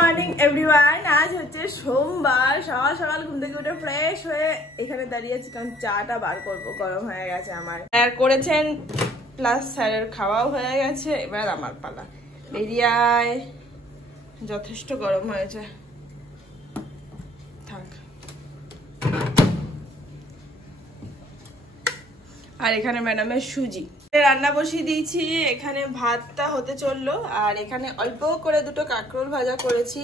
Morning everyone. আজ হচ্ছে সোমবার, সকাল সকাল ঘুম থেকে উঠে ফ্রেশ হয়ে এখানে দাঁড়িয়ে আছি, কারণ চাটা বার করবো, গরম হয়ে গেছে আমার। স্যার করেছেন প্লাস স্যারের খাওয়াও হয়ে গেছে, এবার আমার পালা। বেরিয়ে আয়, যথেষ্ট গরম হয়েছে, থাক। আর এখানে ম্যাডামের সুজি রান্না বসিয়ে দিয়েছি, এখানে ভাতটা হতে চললো, আর এখানে অল্প করে দুটো কাঁকরোল ভাজা করেছি।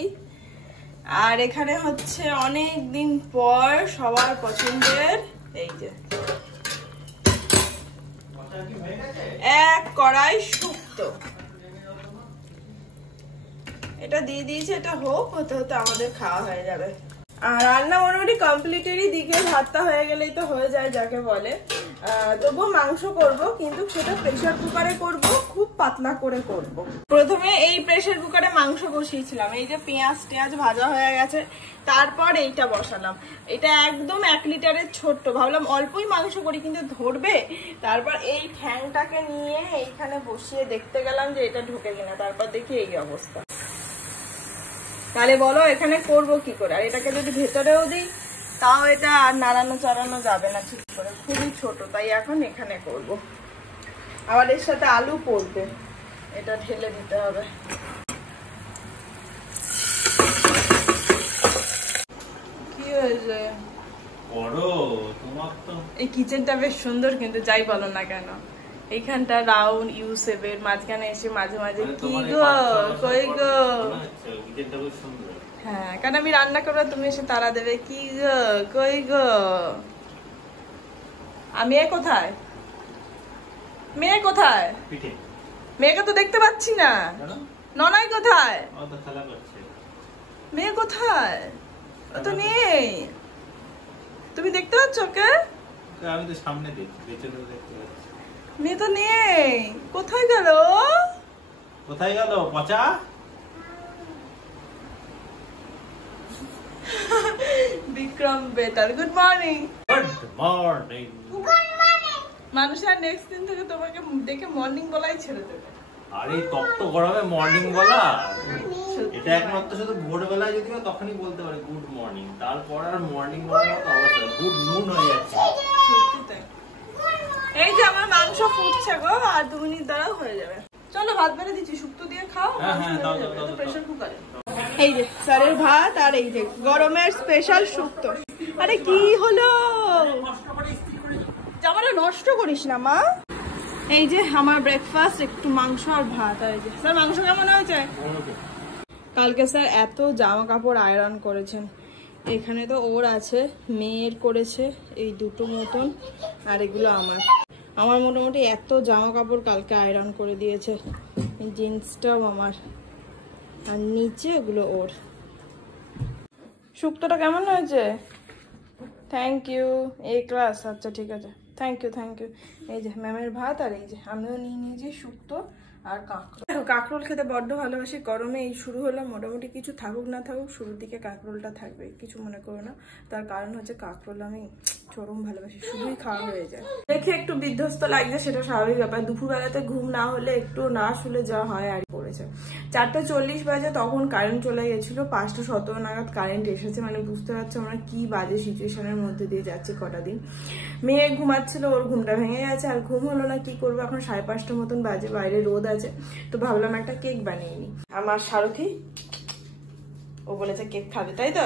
আর এখানে হচ্ছে অনেক দিন পর সবার পছন্দের এই যে এক কড়াই শুক্তো, এটা দিয়ে দিয়েছি। এটা হোক, হতে হতে আমাদের খাওয়া হয়ে যাবে। আর রান্না মোটামুটি কমপ্লিটেরই দিকে, ভাতটা হয়ে গেলেই তো হয়ে যায় যাকে বলে। তবুও মাংস করব, কিন্তু সেটা প্রেসার কুকারে করব, খুব পাতলা করে করব। প্রথমে এই প্রেসার কুকারে মাংস বসিয়েছিলাম, এই যে পেঁয়াজ টেঁয়াজ ভাজা হয়ে গেছে, তারপর এইটা বসালাম। এটা একদম 1 লিটারের ছোট্ট, ভাবলাম অল্পই মাংস করি কিন্তু ধরবে। তারপর এই ঠ্যাংটাকে নিয়ে এইখানে বসিয়ে দেখতে গেলাম যে এটা ঢুকে কিনা, তারপর দেখি এই অবস্থা। তাহলে বলো এখানে করব কি করে? আর এটাকে যদি ভেতরেও দিই তাও এটা আর নাড়ানো চাড়ানো যাবে না ঠিক করে, খুবই ছোট, তাই এখন এখানে করব। আবার এর সাথে আলু পড়বে, এটা ঢেলে দিতে হবে। কি হয়েছে? এই কিচেনটা বেশ সুন্দর, কিন্তু যাই বলো না কেন, এইখানটা রাউন্ড ইউ শেপের, মাঝখানে এসে মাঝে মাঝে কি গো কই গো। হ্যাঁ, কারণ আমি রান্না করবো, তুমি এসে তাড়া দেবে, কি গো কই গো। আর মেয়ে কোথায়? মেয়ে কোথায়? মেয়েকে তো দেখতে পাচ্ছি না। ননাই কোথায়? মেয়ে কোথায়? ও তো নেই, তুমি দেখতে পাচ্ছ ওকে? আমি তো সামনে দেখতে পাচ্ছি। মেয়ে তো নেই, কোথায় গেল? কোথায় গেল Pocha? Bikram better good morning. Good morning. মানুষ আর নেক্সট দিন থেকে তোমাকে দেখে মর্নিং বলাই ছেড়ে দেবে। আরে তপ্ত গরমে মর্নিং বলা, এটা একমাত্র শুধু ভোরবেলায় যদি তখনই বলতে পারে গুড মর্নিং, তারপর আর মর্নিং বলার মতো অবস্থা, গুড নুন হয়ে যাচ্ছে। সত্যি তাই। এই যে আমার মাংস ফুটছে গো, আর 2 মিনিট দ্বারা হয়ে যাবে। চলো ভাত বেড়ে দিচ্ছি, শুক্তো দিয়ে খাও। প্রেসার কুকারে এই যে স্যারের ভাত, আর এই যে গরমের স্পেশাল শুক্তো। আরে কি হলো? জামাটা নষ্ট করিস না মা। এই যে আমার ব্রেকফাস্ট, একটু মাংস আর ভাত। আর এই যে স্যার মাংস কেমন হয়েছে? কালকে স্যার এত জামা কাপড় আয়রন করেছেন, এখানে তো ওর আছে, মেয়ের করেছে এই দুটো মতন, আর এগুলো আমার মোটামুটি এত জামা কাপড় কালকে আয়রন করে দিয়েছে। এই জিন্সটাও আমার, আর নিচে এগুলো ওর। শুক্তোটা কেমন হয়েছে? Thank you. এই ক্লাস, আচ্ছা ঠিক আছে, থ্যাংক ইউ থ্যাংক ইউ। এই যে ম্যামের ভাত, আর এই যে আমিও নিয়ে নিয়েছি শুক্তো আর কাঁকরোল। কাঁকরোল খেতে বড্ড ভালোবাসি, গরমে এই শুরু হলো, মোটামুটি কিছু থাকুক না থাকুক শুরুর দিকে কাঁকরোলটা থাকবে, কিছু মনে করো না। তার কারণ হচ্ছে কাঁকরোল আমি চরম ভালোবাসি, শুধুই খাওয়া হয়ে যায়। দেখে একটু বিধ্বস্ত লাগছে, সেটা স্বাভাবিক ব্যাপার। দুপুরবেলাতে ঘুম না হলে, একটু না শুলে যা হয় আর পড়েছে। 4:40 বাজে, তখন কারেন্ট চলে গেছিল। 5:17 নাগাদ কারেন্ট এসেছে, মানে বুঝতে পারছো আমরা কি বাজে সিচুয়েশনের মধ্যে দিয়ে যাচ্ছি কটা দিন। মেয়ে ঘুমাচ্ছিল, ওর ঘুমটা ভেঙে গেছে, আর ঘুম হলো না, কি করবো। এখন 5:30 মতন বাজে, বাইরে রোদ আছে, তো ভাবলাম একটা কেক বানিয়ে নি। আমার সারথি ও বলেছে কেক খাবে, তাই তো?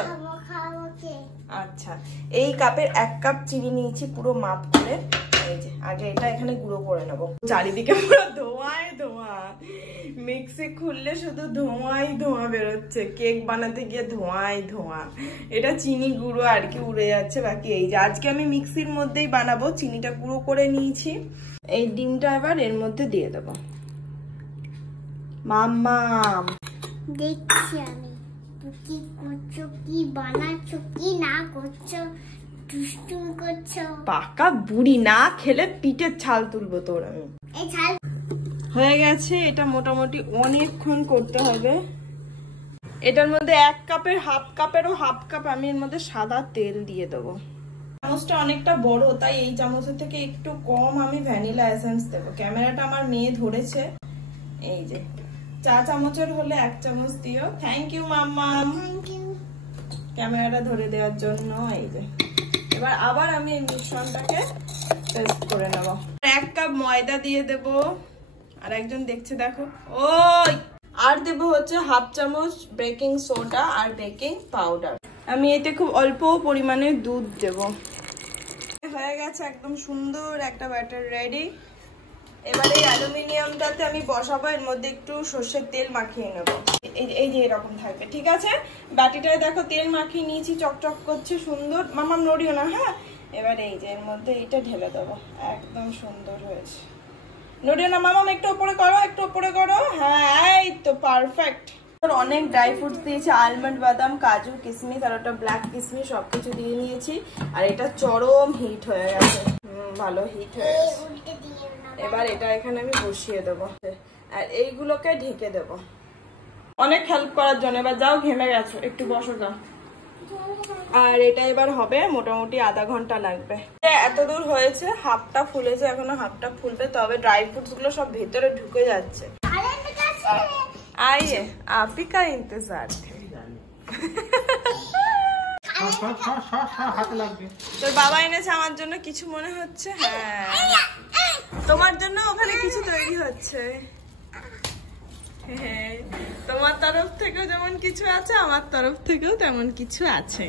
আচ্ছা, এই কাপের 1 কাপ চিনি নিয়েছি পুরো মাপ করে। এই যে আগে এটা এখানে গুঁড়ো করে নেবো। চারিদিকে পুরো ধোঁয়ায় ধোঁয়া, মিক্সি খুললে শুধু ধোঁয়াই ধোঁয়া বেরোচ্ছে, কেক বানাতে গিয়ে ধোঁয়াই ধোঁয়া। এটা চিনি গুঁড়ো আর কি উড়ে যাচ্ছে বাকি। এই যে আজকে আমি মিক্সির মধ্যেই বানাবো, চিনিটা গুঁড়ো করে নিয়েছি। এই ডিমটা এবার এর মধ্যে দিয়ে দেবো। মাম্মাম দেখছি আমি কি করছো, কি বানাচ্ছো, কি না করছো, দুষ্টুমি করছো। পাকা বুড়ি, না খেলে পিঠের ছাল তুলবো তোর আমি। এই ছাল হয়ে গেছে, এটা মোটামুটি অনেকক্ষণ করতে হবে। এটার মধ্যে 1 কাপের হাফ কাপেরও হাফ কাপ আমি এর মধ্যে সাদা তেল দিয়ে দেবো। চামচটা অনেকটা বড়, তাই এই চামচের থেকে একটু কম আমি ভ্যানিলা এসেন্স দেবো। ক্যামেরাটা আমার মেয়ে ধরেছে, এই যে চা চামচের হলে 1 চামচ দিও। থ্যাংক ইউ মাম্মাম, থ্যাংক ইউ। ক্যামেরাটা ধরে দেওয়ার জন্য। এই যে এবার আবার আমি এই মিশ্রণটাকে টেস্ট করে নেব। 1 কাপ ময়দা দিয়ে দেব। আর একজন দেখছে দেখো, ওই আর দেব হচ্ছে 1/2 চামচ বেকিং সোডা আর বেকিং পাউডার। আমি এতে খুব অল্প পরিমাণে দুধ দেব। হয়ে গেছে একদম সুন্দর একটা ব্যাটার রেডি। এবার এই অ্যালুমিনিয়ামটাতে আমি বসাবো, এর মধ্যে একটু সর্ষের তেল মাখিয়ে নেব। এই যে এরকম থাকবে, ঠিক আছে। বাটিটায় দেখো তেল মাখিয়ে নিয়েছি, চকচক করছে সুন্দর। মামাম নড়িও না, হ্যাঁ। এবার এই যে এর মধ্যে এইটা ঢেলে দেবো, একদম সুন্দর হয়েছে। নড়িও না মামাম, একটু উপরে করো, একটু উপরে করো, হ্যাঁ এই তো পারফেক্ট। অনেক ড্রাই ফ্রুটস দিয়েছি, আলমন্ড, বাদাম, কাজু, কিশমিশ আর ওটা ব্ল্যাক কিশমিশ, সবকিছু দিয়ে নিয়েছি। আর এটা চরম হিট হয়ে গেছে, ভালো হিট হয়ে গেছে। এবার এটা এখানে আমি বসিয়ে দেবো আর এইগুলোকে ঢেকে দেবো। অনেক হেল্প করার জন্য। এবার যাও, ঘেমে গেছো, একটু বসো যাও। আর এটা এবার হবে মোটামুটি আধা ঘন্টা লাগবে। এত দূর হয়েছে, হাফটা ফুলেছে, এখনো হাফটা ফুলবে, তবে ড্রাই ফ্রুটস গুলো সব ভেতরে ঢুকে যাচ্ছে। आइए आप ही का इंतजार थे। তোর বাবা এনেছে আমার জন্য কিছু মনে হচ্ছে। হ্যাঁ, তোমার জন্য ওখানে কিছু তৈরি হচ্ছে। হ্যাঁ, তোমার তরফ থেকেও যেমন কিছু আছে, আমার তরফ থেকেও তেমন কিছু আছে।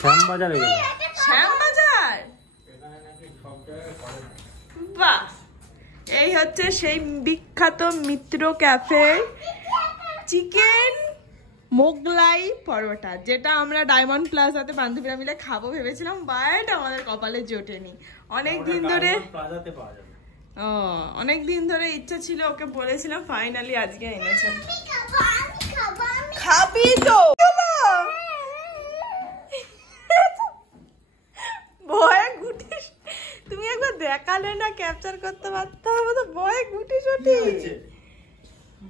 শ্যামবাজার, শ্যামবাজার, বাহ। এই হচ্ছে সেই বিখ্যাত মিত্র ক্যাফে চিকেন মোগলাই পরোটা, যেটা আমরা ডায়মন্ড প্লাজাতে বান্ধবীরা মিলে খাবো ভেবেছিলাম, বাট আমাদের কপালে জোটেনি। অনেকদিন ধরে অনেকদিন ধরে ইচ্ছা ছিল, ওকে বলেছিলাম, ফাইনালি আজকে এনেছেন। খাবি তো? ভয়ে গুটিস, তুমি একবার দেখালে না, ক্যাপচার করতে পারতে হবে তো। ভয়ে গুটিস ওটি,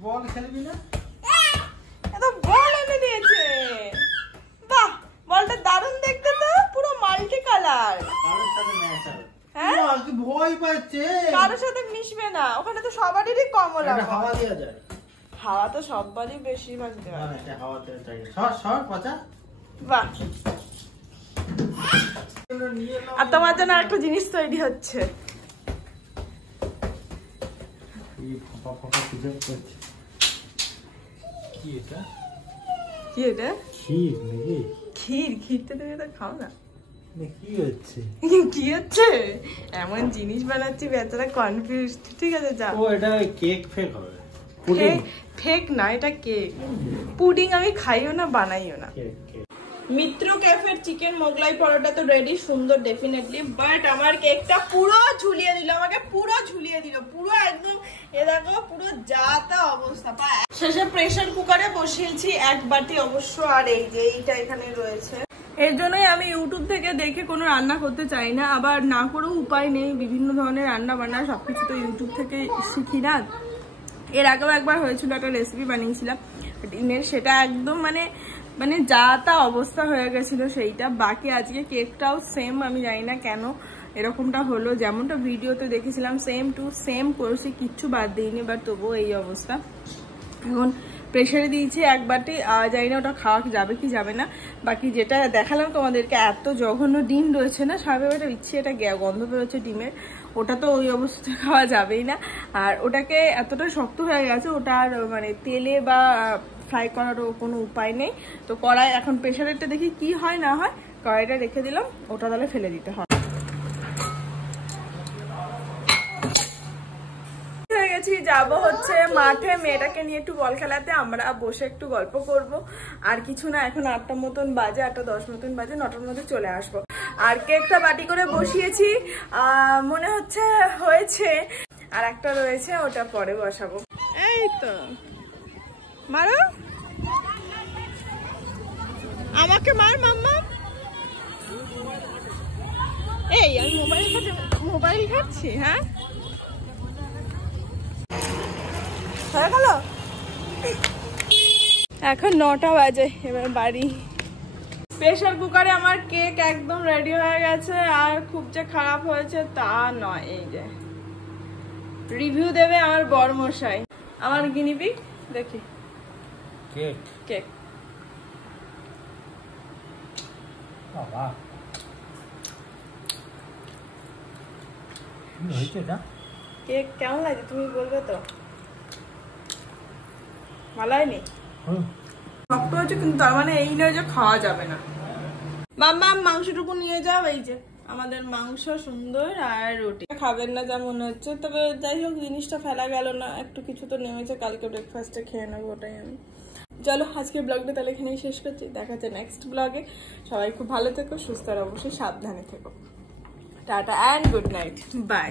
বল খেলবি না? এটা বল এনে দিয়েছে। বাহ, বলটা দারুণ দেখতে তো, পুরো মাল্টি কালার। কারোর সাথে ম্যাচ হবে। হ্যাঁ, কি ভয় পাচ্ছে? কারোর সাথে মিশবে না, ওখানে তো সবারই কমলা। এটা হাওয়া দেওয়া যায়। হাওয়া তো সববারই বেশিরভাগ দেওয়া না, যায়। এটা হাওয়া দেওয়া যায়। সর সর পচা। বাহ, আর তোমার জন্য একটা জিনিস তৈরি হচ্ছে। কি এটা? কি এটা? ক্ষীর নাকি? ক্ষীর? ক্ষীরটা তুমি তো খাও না। কি হচ্ছে? কি হচ্ছে? এমন জিনিস বানাচ্ছি, বেচারা কনফিউজ। ঠিক আছে, যা। ও এটা কেক ফেক হবে। পুডিং ফেক না, এটা কেক। পুডিং আমি খাইও না, বানাইও না। মিত্র ক্যাফের চিকেন মোগলাই পরোটা তো রেডি, সুন্দর ডেফিনেটলি। বাট আমার কেকটা পুরো ঝুলিয়ে দিল, আমাকে পুরো ঝুলিয়ে দিল, পুরো একদম। এ দেখো, পুরো যা তা অবস্থা। শেষে প্রেসার কুকারে বসিয়েছি 1 বাটি অবশ্য। আর এই যে এইটা এখানে রয়েছে। এর জন্যই আমি ইউটিউব থেকে দেখে কোনো রান্না করতে চাই না, আবার না করেও উপায় নেই। বিভিন্ন ধরনের রান্না বান্না সবকিছু তো ইউটিউব থেকে শিখি না। এর আগেও একবার হয়েছিল, একটা রেসিপি বানিয়েছিলাম ডিমের, সেটা একদম মানে যা তা অবস্থা হয়ে গেছিল সেইটা। বাকি আজকে কেকটাও সেম, আমি জানি না কেন এরকমটা হলো, যেমনটা ভিডিওতে দেখেছিলাম সেম টু সেম করেছি, কিচ্ছু বাদ দিইনি, বাট তবুও এই অবস্থা। এখন প্রেসারে দিয়েছি 1 বাটি, জানি না ওটা খাওয়া যাবে কি যাবে না। বাকি যেটা দেখালাম তোমাদেরকে, এত জঘন্য ডিম রয়েছে না, স্বাভাবিক একটা ইচ্ছে, এটা গন্ধ বেরোচ্ছে ডিমের, ওটা তো ওই অবস্থাতে খাওয়া যাবেই না। আর ওটাকে এতটা শক্ত হয়ে গেছে, ওটা আর মানে তেলে বা ফ্রাই করারও কোনো উপায় নেই। তো কড়াই এখন প্রেসারেরটা দেখি কি হয় না হয়, কড়াইটা রেখে দিলাম, ওটা তাহলে ফেলে দিতে হয়। যাবো হচ্ছে মাঠে, মেয়েটাকে নিয়ে একটু বল খেলাতে, আমরা বসে একটু গল্প করব। আর কিছু না, এখন 8টা মতন বাজে, 8:10 মতন বাজে, 9টার মধ্যে চলে আসবো। আর কেকটা বাটি করে বসিয়েছি, মনে হচ্ছে হয়েছে, আর একটা রয়েছে, ওটা পরে বসাবো। এই তো মারো, আমাকে মার মাম্মা। এই আমি মোবাইল ঘাটছি। হ্যাঁ, হয়ে গেল। এখন 9টা বাজে, এবার বাড়ি। প্রেসার কুকারে আমার কেক একদম রেডি হয়ে গেছে। আর খুব যে খারাপ হয়েছে তা নয়, এই যে রিভিউ দেবে আমার বরমশাই। আমার গিনিপিগ দেখি কেক কেক বাবা কি হয়েছে এটা কেক কেমন লাগে তুমি বলবে তো ভালো হয়নি শক্ত হয়েছে কিন্তু তার মানে এই নয় যে খাওয়া যাবে না বাবা মাংসটুকু নিয়ে যাও এই যে আমাদের মাংস সুন্দর আর রুটি খাবেন না যা মনে হচ্ছে তবে যাই হোক জিনিসটা ফেলা গেল না একটু কিছু তো নেমেছে কালকে ব্রেকফাস্টে খেয়ে নেবো ওটাই আমি চলো আজকের ব্লগটা তাহলে এখানেই শেষ করছি দেখা যাচ্ছে নেক্সট ব্লগে সবাই খুব ভালো থেকো সুস্থ আর অবশ্যই সাবধানে থেকো tata and good night bye